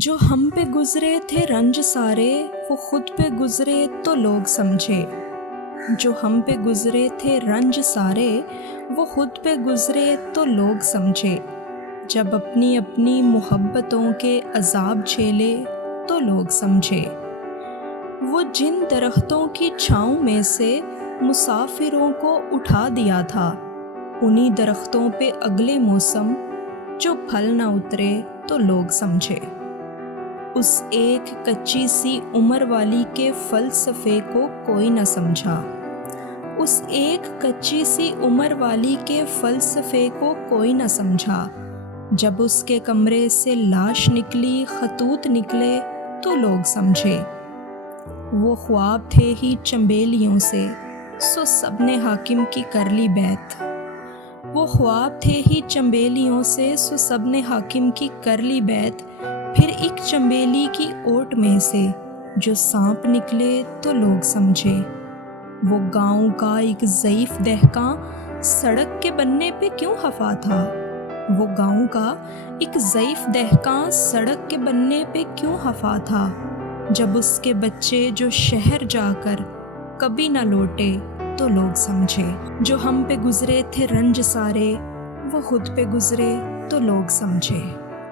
جو ہم پہ گزرے تھے رنج سارے، وہ خود پہ گزرے تو لوگ سمجھے۔ جو ہم پہ گزرے تھے رنج سارے، وہ خود پہ گزرے تو لوگ سمجھے۔ جب اپنی اپنی محبتوں کے عذاب جھیلے تو لوگ سمجھے۔ وہ جن درختوں کی چھاؤں میں سے مسافروں کو اٹھا دیا تھا، انہی درختوں پہ اگلے موسم جو پھل نہ اترے تو لوگ سمجھے۔ اس ایک کچی سی عمر والی کے فلسفے کو کوئی نہ سمجھا۔ اس ایک کچی سی عمر والی کے فلسفے کو کوئی نہ سمجھا۔ جب اس کے کمرے سے لاش نکلی، خطوط نکلے تو لوگ سمجھے۔ وہ خواب تھے ہی چنبیلیوں سے، سو سب نے حاکم کی کر لی بیعت۔ وہ خواب تھے ہی چنبیلیوں سے، سو سب نے حاکم کی کر لی بیعت۔ پھر ایک چنبیلی کی اوٹ میں سے جو سانپ نکلے تو لوگ سمجھے۔ وہ گاؤں کا ایک ضعیف دہقاں سڑک کے بننے پہ کیوں خفا تھا؟ وہ گاؤں کا ایک ضعیف دہقاں سڑک کے بننے پہ کیوں خفا تھا؟ جب اس کے بچے جو شہر جا کر کبھی نہ لوٹے تو لوگ سمجھے۔ جو ہم پہ گزرے تھے رنج سارے، وہ خود پہ گزرے تو لوگ سمجھے۔